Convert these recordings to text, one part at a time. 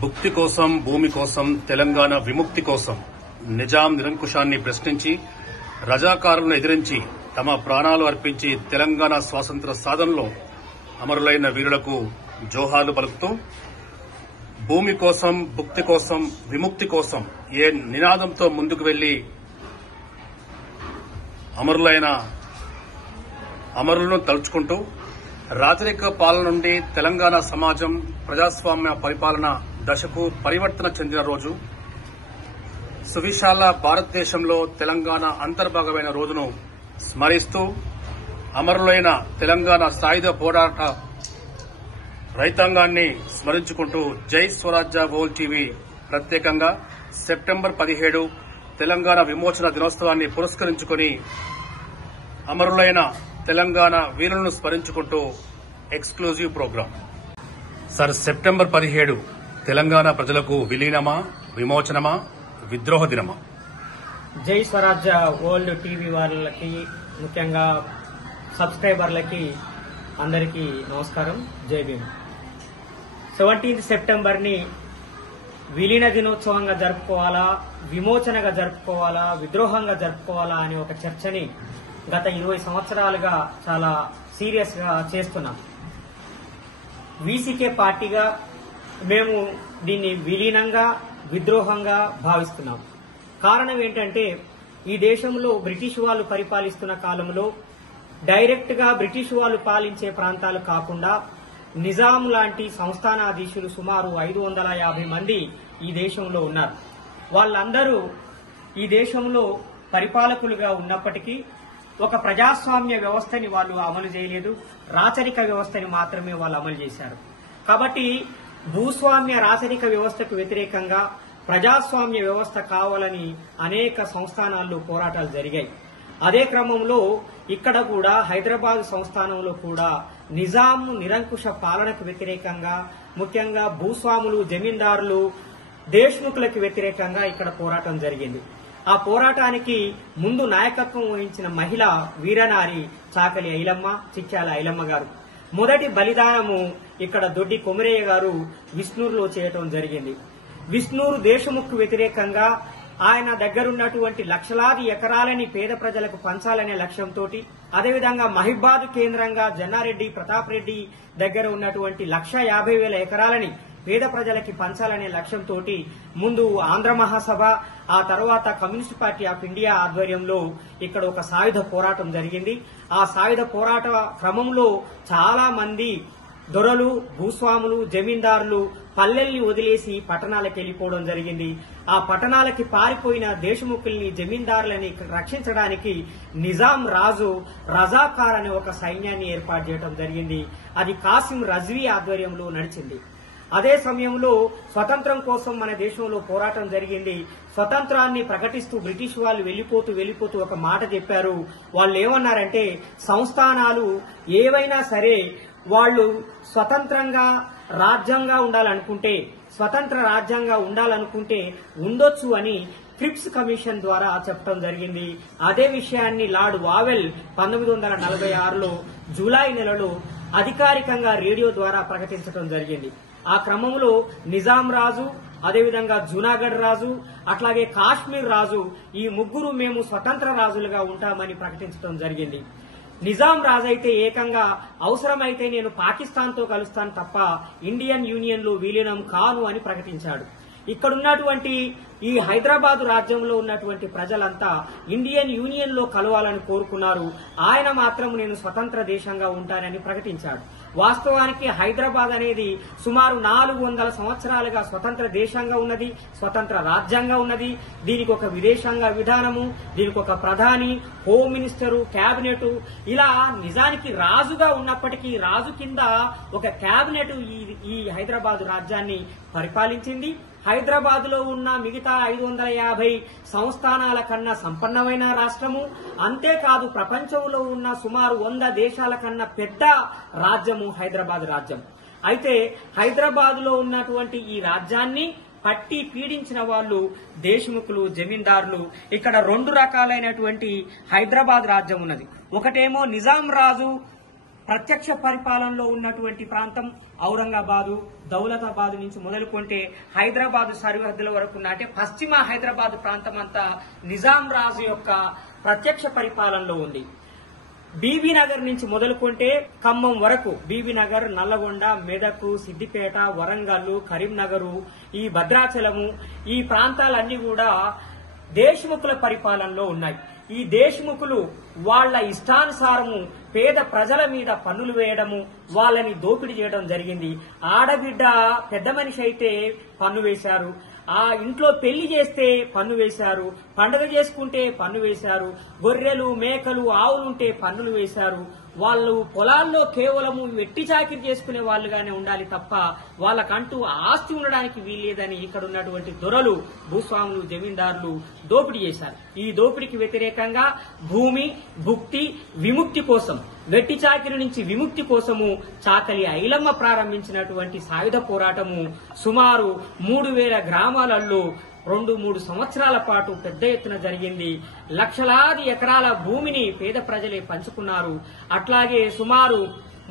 భుక్తి కోసం, భూమి కోసం, తెలంగాణ విముక్తి కోసం నిజాం నిరంకుశాన్ని ప్రశ్నించి రజాకారులను ఎదిరించి తమ ప్రాణాలు అర్పించి తెలంగాణ స్వాతంత్ర సాధనలో అమరులైన వీరులకు జోహార్లు పలుకుతూ భూమి కోసం, భుక్తి కోసం, విముక్తి కోసం ఏ నినాదంతో ముందుకు వెళ్లి అమరులను తలుచుకుంటూ రాజరిక పాలన నుండి తెలంగాణ సమాజం ప్రజాస్వామ్య పరిపాలన దశకు పరివర్తన చెందిన రోజు, సువిశాల భారతదేశంలో తెలంగాణ అంతర్భాగమైన రోజును స్మరిస్తూ అమరులైన తెలంగాణ సాయుధ పోరాట రైతాంగాన్ని స్మరించుకుంటూ జై స్వరాజ్య వరల్డ్ టీవీ ప్రత్యేకంగా సెప్టెంబర్ 17 తెలంగాణ విమోచన దినోత్సవాన్ని పురస్కరించుకుని అమరులైన తెలంగాణ వీరులను స్మరించుకుంటూ exclusive program. Sir, September 17 Telangana ప్రజలకు విలీనమా, విమోచనమా, విద్రోహ దినమా? జై స్వరాజ్య వరల్డ్ టీవీ వాళ్ళకి, ముఖ్యంగా సబ్స్క్రైబర్లకి అందరికీ నమస్కారం. జై భీమ్. 17 సెప్టెంబర్ని విలీన దినోత్సవంగా జరుపుకోవాలా, విమోచనగా జరుపుకోవాలా, విద్రోహంగా జరుపుకోవాలా అనే ఒక చర్చని గత 20 సంవత్సరాలుగా చాలా సీరియస్ గా చేస్తున్నాం. వీసీకే పార్టీగా మేము దీన్ని విలీనంగా, విద్రోహంగా భావిస్తున్నాం. కారణం ఏంటంటే, ఈ దేశంలో బ్రిటిష్ వాళ్ళు పరిపాలిస్తున్న కాలంలో డైరెక్ట్ గా బ్రిటిష్ వాళ్ళు పాలించే ప్రాంతాలు కాకుండా నిజాం లాంటి సంస్థానాధీశులు సుమారు 550 మంది ఈ దేశంలో ఉన్నారు. వాళ్ళందరూ ఈ దేశంలో పరిపాలకులుగా ఉన్నప్పటికీ ఒక ప్రజాస్వామ్య వ్యవస్థని వాళ్ళు అమలు చేయలేదు, రాచరిక వ్యవస్థని మాత్రమే వాళ్ళు అమలు చేశారు. కాబట్టి భూస్వామ్య రాచరిక వ్యవస్థకు వ్యతిరేకంగా ప్రజాస్వామ్య వ్యవస్థ కావాలని అనేక సంస్థానాల్లో పోరాటాలు జరిగాయి. అదే క్రమంలో ఇక్కడ కూడా హైదరాబాద్ సంస్థానంలో కూడా నిజాం నిరంకుశ పాలనకు వ్యతిరేకంగా, ముఖ్యంగా భూస్వాములు, జమీందారులు, దేశ్ముఖులకు వ్యతిరేకంగా ఇక్కడ పోరాటం జరిగింది. ఆ పోరాటానికి ముందు నాయకత్వం వహించిన మహిళ వీరనారి చాకలి ఐలమ్మ, చిట్యాల ఐలమ్మ గారు. మొదటి బలిదానము ఇక్కడ దొడ్డి కొమరయ్య గారు విష్ణూరులో చేయటం జరిగింది. విష్ణూరు దేశముఖకు వ్యతిరేకంగా ఆయన దగ్గరున్నటువంటి లక్షలాది ఎకరాలని పేద ప్రజలకు పంచాలనే లక్ష్యంతో, అదేవిధంగా మహిబాద్ కేంద్రంగా జన్నారెడ్డి, ప్రతాప్ రెడ్డి దగ్గర ఉన్నటువంటి 1,50,000 ఎకరాలని పేద ప్రజలకి పంచాలనే లక్ష్యంతో ముందు ఆంధ్ర మహాసభ, ఆ తర్వాత కమ్యూనిస్ట్ పార్టీ ఆఫ్ ఇండియా ఆధ్వర్యంలో ఇక్కడ ఒక సాయుధ పోరాటం జరిగింది. ఆ సాయుధ పోరాట క్రమంలో చాలా మంది దొరలు, భూస్వాములు, జమీందారులు పల్లెల్ని వదిలేసి పట్టణాలకు వెళ్లిపోవడం జరిగింది. ఆ పట్టణాలకి పారిపోయిన దేశముఖుల్ని, జమీందారులని రక్షించడానికి నిజాం రాజు రజాకార్ అనే ఒక సైన్యాన్ని ఏర్పాటు చేయడం జరిగింది. అది కాసిం రజ్వీ ఆధ్వర్యంలో నడిచింది. అదే సమయంలో స్వతంత్రం కోసం మన దేశంలో పోరాటం జరిగింది. స్వతంత్రాన్ని ప్రకటిస్తూ బ్రిటిష్ వాళ్ళు వెళ్లిపోతూ ఒక మాట చెప్పారు. వాళ్ళు ఏమన్నారంటే, సంస్థానాలు ఏవైనా సరే వాళ్ళు స్వతంత్రంగా రాజ్యంగా ఉండాలనుకుంటే, స్వతంత్ర రాజ్యంగా ఉండాలనుకుంటే ఉండొచ్చు అని క్రిప్స్ కమిషన్ ద్వారా చెప్పడం జరిగింది. అదే విషయాన్ని లార్డ్ వావెల్ 1946లో జూలై నెలలో అధికారికంగా రేడియో ద్వారా ప్రకటించడం జరిగింది. ఆ క్రమంలో నిజాం రాజు, అదేవిధంగా జూనాగఢ్ రాజు, అట్లాగే కాశ్మీర్ రాజు, ఈ ముగ్గురు మేము స్వతంత్ర రాజులుగా ఉంటామని ప్రకటించడం జరిగింది. నిజాం రాజు అయితే ఏకంగా అవసరమైతే నేను పాకిస్తాన్ తో కలుస్తాను తప్ప ఇండియన్ యూనియన్ లో విలీనం కాను అని ప్రకటించాడు. ఇక్కడున్నటువంటి ఈ హైదరాబాద్ రాజ్యంలో ఉన్నటువంటి ప్రజలంతా ఇండియన్ యూనియన్ లో కలవాలని కోరుకున్నారు. ఆయన మాత్రం నేను స్వతంత్ర దేశంగా ఉంటానని ప్రకటించాడు. వాస్తవానికి హైదరాబాద్ అనేది సుమారు 400 సంవత్సరాలుగా స్వతంత్ర దేశంగా ఉన్నది, స్వతంత్ర రాజ్యంగా ఉన్నది. దీనికి ఒక విదేశాంగ విధానము, దీనికి ఒక ప్రధాని, హోమ్ మినిస్టరు, కేబినెట్, ఇలా నిజానికి రాజుగా ఉన్నప్పటికీ రాజు కింద ఒక కేబినెట్ ఈ హైదరాబాద్ రాజ్యాన్ని పరిపాలించింది. హైదరాబాద్ లో ఉన్న మిగతా 550 సంస్థానాల కన్నా సంపన్నమైన రాష్ట్రము. అంతేకాదు ప్రపంచంలో ఉన్న సుమారు 100 దేశాల కన్నా పెద్ద రాజ్యము హైదరాబాద్ రాజ్యం. అయితే హైదరాబాద్ లో ఉన్నటువంటి ఈ రాజ్యాన్ని పట్టి పీడించిన వాళ్ళు దేశముఖులు, జమీందారులు. ఇక్కడ 2 రకాలైనటువంటి హైదరాబాద్ రాజ్యం ఉన్నది. ఒకటేమో నిజాం రాజు ప్రత్యక్ష పరిపాలనలో ఉన్నటువంటి ప్రాంతం ఔరంగాబాదు, దౌలతాబాద్ నుంచి మొదలుకుంటే హైదరాబాద్ సరిహద్దుల వరకు ఉన్న అంటే పశ్చిమ హైదరాబాద్ ప్రాంతం అంతా నిజాం రాజు యొక్క ప్రత్యక్ష పరిపాలనలో ఉంది. బీబీనగర్ నుంచి మొదలుకుంటే ఖమ్మం వరకు బీబీనగర్, నల్లగొండ, మెదక్, సిద్దిపేట, వరంగల్, కరీంనగర్, ఈ భద్రాచలము, ఈ ప్రాంతాలన్నీ కూడా దేశముఖుల పరిపాలనలో ఉన్నాయి. ఈ దేశముఖులు వాళ్ల ఇష్టానుసారము పేద ప్రజల మీద పన్నులు వేయడము, వాళ్ళని దోపిడీ చేయడం జరిగింది. ఆడబిడ్డ పెద్ద మనిషి అయితే పన్ను వేశారు, ఆ ఇంట్లో పెళ్లి చేస్తే పన్ను వేశారు, పండుగ చేసుకుంటే పన్ను వేశారు, గొర్రెలు, మేకలు, ఆవులుంటే పన్నులు వేశారు. వాళ్ళు పొలాల్లో కేవలము వెట్టి చాకిరి చేసుకునే వాళ్ళుగానే ఉండాలి తప్ప వాళ్ళకంటూ ఆస్తి ఉండడానికి వీల్లేదని ఇక్కడ ఉన్నటువంటి దొరలు, భూస్వాములు, జమీందారులు దోపిడీ చేశారు. ఈ దోపిడీకి వ్యతిరేకంగా భూమి, భుక్తి, విముక్తి కోసం, వెట్టి చాకిరి నుంచి విముక్తి కోసము చాకలి ఐలమ్మ ప్రారంభించినటువంటి సాయుధ పోరాటము సుమారు 3000 గ్రామాలలో 2-3 సంవత్సరాల పాటు పెద్ద ఎత్తున జరిగింది. లక్షలాది ఎకరాల భూమిని పేద ప్రజలే పంచుకున్నారు. అట్లాగే సుమారు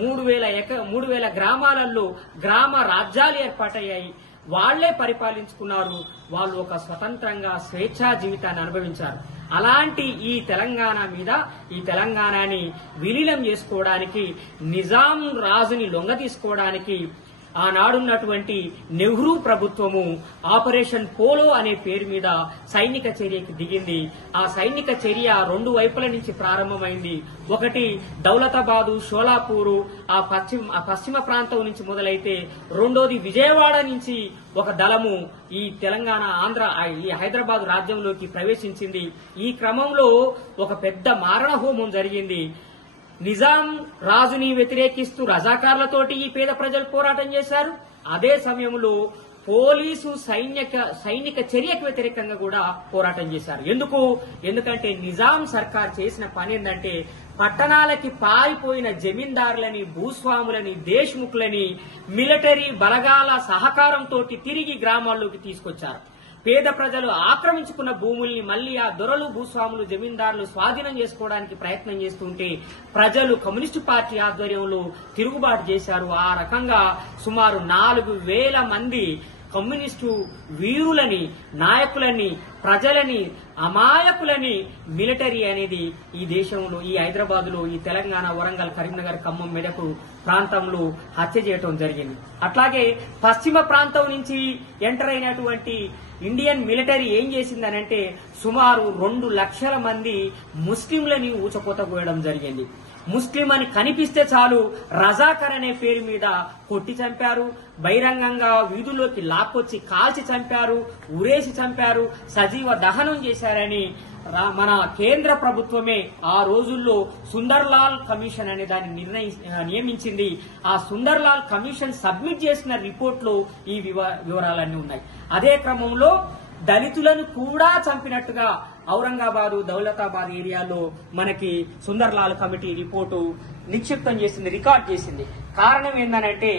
3000 గ్రామాలలో గ్రామ రాజ్యాలు ఏర్పాటయ్యాయి. వాళ్లే పరిపాలించుకున్నారు. వాళ్ళు ఒక స్వతంత్రంగా స్వేచ్ఛా జీవితాన్ని అనుభవించారు. అలాంటి ఈ తెలంగాణ మీద, ఈ తెలంగాణని విలీనం చేసుకోవడానికి, నిజాం రాజుని లొంగ తీసుకోవడానికి ఆనాడున్నటువంటి నెహ్రూ ప్రభుత్వము ఆపరేషన్ పోలో అనే పేరు మీద సైనిక చర్యకి దిగింది. ఆ సైనిక చర్య 2 వైపుల నుంచి ప్రారంభమైంది. ఒకటి దౌలతాబాదు, షోలాపూరు, ఆ పశ్చిమ ప్రాంతం నుంచి మొదలైతే, రెండోది విజయవాడ నుంచి ఒక దళము ఈ తెలంగాణ, ఆంధ్ర, ఈ హైదరాబాద్ రాజ్యంలోకి ప్రవేశించింది. ఈ క్రమంలో ఒక పెద్ద మారణ హోమం జరిగింది. నిజాం రాజుని వ్యతిరేకిస్తూ రజాకార్లతోటి ఈ పేద ప్రజలు పోరాటం చేశారు. అదే సమయంలో పోలీసు సైనిక చర్యకు వ్యతిరేకంగా కూడా పోరాటం చేశారు. ఎందుకంటే నిజాం సర్కార్ చేసిన పని ఏంటంటే పట్టణాలకి పారిపోయిన జమీందారులని, భూస్వాములని, దేశ్ముఖులని మిలిటరీ బలగాల సహకారంతో తిరిగి గ్రామాల్లోకి తీసుకొచ్చారు. పేద ప్రజలు ఆక్రమించుకున్న భూముల్ని మళ్లీ ఆ దొరలు, భూస్వాములు, జమీందారులు స్వాధీనం చేసుకోవడానికి ప్రయత్నం చేస్తుంటే ప్రజలు కమ్యూనిస్టు పార్టీ ఆధ్వర్యంలో తిరుగుబాటు చేశారు. ఆ రకంగా సుమారు 4000 మంది కమ్యూనిస్టు వీరులని, నాయకులని, ప్రజలని, అమాయకులని మిలిటరీ అనేది ఈ దేశంలో, ఈ హైదరాబాద్లో, ఈ తెలంగాణ, వరంగల్, కరీంనగర్, ఖమ్మం, మెదక్ ప్రాంతంలో హత్య చేయడం జరిగింది. అట్లాగే పశ్చిమ ప్రాంతం నుంచి ఎంటర్ అయినటువంటి ఇండియన్ మిలిటరీ ఏం చేసిందనంటే సుమారు 2 లక్షల మంది ముస్లింలని ఊచకోత కోయడం జరిగింది. ముస్లిం అని కనిపిస్తే చాలు రజాకర్ అనే పేరు మీద కొట్టి చంపారు. బహిరంగంగా వీధుల్లోకి లాక్కొచ్చి కాల్చి చంపారు, ఉరేసి చంపారు, సజీవ దహనం చేశారని మన కేంద్ర ప్రభుత్వమే ఆ రోజుల్లో సుందర్లాల్ కమిషన్ అనే దాన్ని నియమించింది. ఆ సుందర్లాల్ కమిషన్ సబ్మిట్ చేసిన రిపోర్ట్ లో ఈ వివరాలన్నీ ఉన్నాయి. అదే క్రమంలో దళితులను కూడా చంపినట్టుగా ఔరంగాబాదు, దౌలతాబాద్ ఏరియాలో మనకి సుందర్లాల్ కమిటీ రిపోర్టు నిక్షిప్తం చేసింది, రికార్డ్ చేసింది. కారణం ఏందనంటే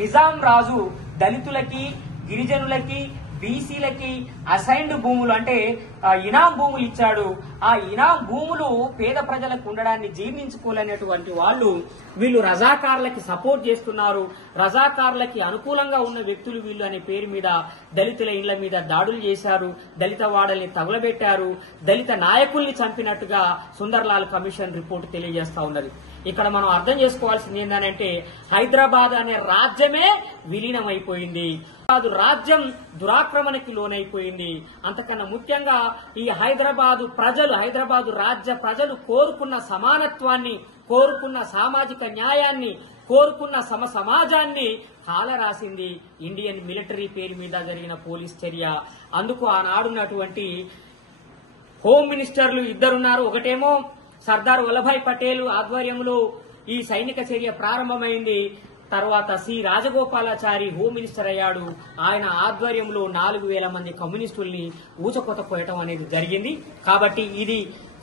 నిజాం రాజు దళితులకి, గిరిజనులకి, బీసీలకి అసైన్డ్ భూములు అంటే ఇనాం భూములు ఇచ్చాడు. ఆ ఇనాం భూములు పేద ప్రజలకు ఉండడాన్ని జీర్ణించుకోలేనటువంటి వీళ్ళు రజాకార్లకి సపోర్ట్ చేస్తున్నారు, రజాకార్లకి అనుకూలంగా ఉన్న వ్యక్తులు వీళ్ళు అనే పేరు మీద దళితుల ఇళ్ల మీద దాడులు చేశారు, దళిత వాడల్ని తగులబెట్టారు, దళిత నాయకుల్ని చంపినట్టుగా సుందర్లాల్ కమిషన్ రిపోర్టు తెలియజేస్తా ఉన్నది. ఇక్కడ మనం అర్థం చేసుకోవాల్సింది ఏంటంటే హైదరాబాద్ అనే రాజ్యమే విలీనమైపోయింది. రాజ్యం దురాక్రమణకి లోనైపోయింది. అంతకన్నా ముఖ్యంగా ఈ హైదరాబాదు రాజ్య ప్రజలు కోరుకున్న సమానత్వాన్ని, కోరుకున్న సామాజిక న్యాయాన్ని, కోరుకున్న సమాజాన్ని కాలరాసింది ఇండియన్ మిలిటరీ పేరు మీద జరిగిన పోలీస్ చర్య. అందుకు ఆనాడున్నటువంటి హోమ్ మినిస్టర్లు 2 ఉన్నారు. ఒకటేమో సర్దార్ వల్లభాయ్ పటేల్ ఆధ్వర్యంలో ఈ సైనిక చర్య ప్రారంభమైంది. తర్వాత సి రాజగోపాలాచారి హోమ్ మినిస్టర్ అయ్యాడు. ఆయన ఆధ్వర్యంలో 4000 మంది కమ్యూనిస్టుల్ని ఊచకొత కోయటం అనేది జరిగింది. కాబట్టి ఇది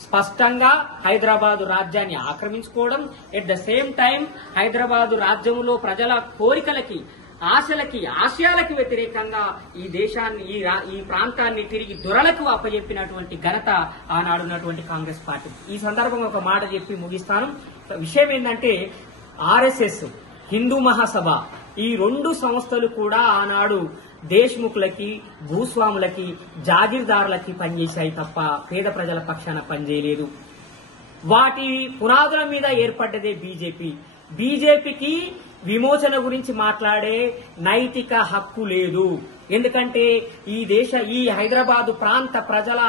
స్పష్టంగా హైదరాబాదు రాజ్యాన్ని ఆక్రమించుకోవడం, at the same time Hyderabad రాజ్యంలో ప్రజల కోరికలకి, ఆశయాలకి వ్యతిరేకంగా ఈ దేశాన్ని, ఈ ప్రాంతాన్ని తిరిగి దొరలకు అప్పజెప్పినటువంటి ఘనత ఆనాడున్నటువంటి కాంగ్రెస్ పార్టీ. ఈ సందర్భంగా ఒక మాట చెప్పి ముగిస్తాను. విషయం ఏంటంటే ఆర్ఎస్ఎస్, హిందూ మహాసభ ఈ 2 సంస్థలు కూడా ఆనాడు దేశ్ముఖులకి, భూస్వాములకి, జాగీర్దారులకి పనిచేశాయి తప్ప పేద ప్రజల పక్షాన పనిచేయలేదు. వాటి పునాదుల మీద ఏర్పడ్డదే బీజేపీ. బీజేపీకి విమోచన గురించి మాట్లాడే నైతిక హక్కు లేదు. ఎందుకంటే ఈ హైదరాబాదు ప్రాంత ప్రజల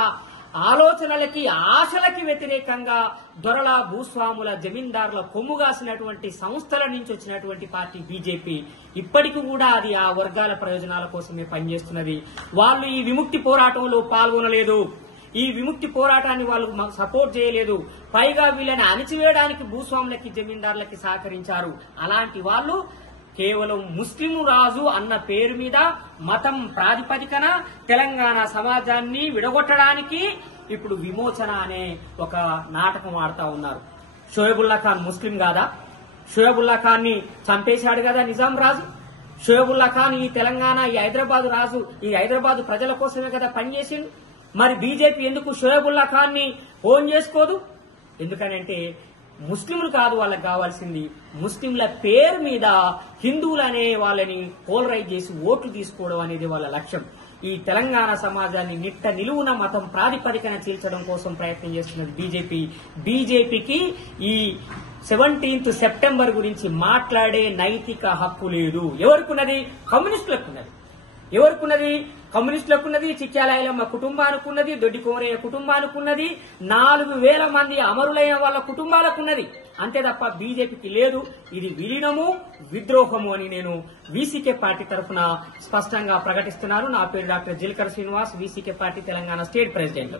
ఆలోచనలకి, ఆశలకి వ్యతిరేకంగా దొరల, భూస్వాముల, జమీందారుల కొమ్ముగాసినటువంటి సంస్థల నుంచి వచ్చినటువంటి పార్టీ బీజేపీ. ఇప్పటికి కూడా అది ఆ వర్గాల ప్రయోజనాల కోసమే పనిచేస్తున్నది. వాళ్ళు ఈ విముక్తి పోరాటంలో పాల్గొనలేదు. ఈ విముక్తి పోరాటాన్ని వాళ్ళు సపోర్ట్ చేయలేదు. పైగా వీళ్ళని అణిచివేయడానికి భూస్వాములకి, జమీందారులకి సహకరించారు. అలాంటి వాళ్ళు కేవలం ముస్లిం రాజు అన్న పేరు మీద మతం ప్రాతిపదికన తెలంగాణ సమాజాన్ని విడగొట్టడానికి ఇప్పుడు విమోచన అనే ఒక నాటకం ఆడుతా ఉన్నారు. షోయబుల్లా ఖాన్ ముస్లిం కాదా? షోయబుల్లా ఖాన్ ని చంపేశాడు కదా నిజాం రాజు. షోయబుల్లా ఖాన్ ఈ తెలంగాణ, ఈ హైదరాబాద్ రాజు, ఈ హైదరాబాద్ ప్రజల కోసమే కదా పనిచేసిండు. మరి బీజేపీ ఎందుకు షోయబుల్లా ఖాన్ ని ఓన్ చేసుకోదు? ఎందుకనంటే ముస్లింలు కాదు వాళ్ళకి కావాల్సింది, ముస్లింల పేరు మీద హిందువులు అనే వాళ్ళని పోలరైజ్ చేసి ఓట్లు తీసుకోవడం అనేది వాళ్ళ లక్ష్యం. ఈ తెలంగాణ సమాజాన్ని నిట్ట నిలువున మతం ప్రాతిపదికన చీల్చడం కోసం ప్రయత్నం చేస్తున్నది బీజేపీ. బీజేపీకి ఈ 17th సెప్టెంబర్ గురించి మాట్లాడే నైతిక హక్కు లేదు. ఎవరికున్నది? కమ్యూనిస్టులకున్నది. ఎవరికున్నది? కమ్యూనిస్టులకున్నది, చిట్యాలయలమ్మ కుటుంబానికున్నది, దొడ్డి కోరయ్య కుటుంబానికున్నది, 4000 మంది అమరులైన వాళ్ళ కుటుంబాలకున్నది. అంతే తప్ప బీజేపీకి లేదు. ఇది విలీనము, విద్రోహము అని నేను వీసీకే పార్టీ తరఫున స్పష్టంగా ప్రకటిస్తున్నాను. నా పేరు డాక్టర్ జిలకర Srinivas, VCK party Telangana state president.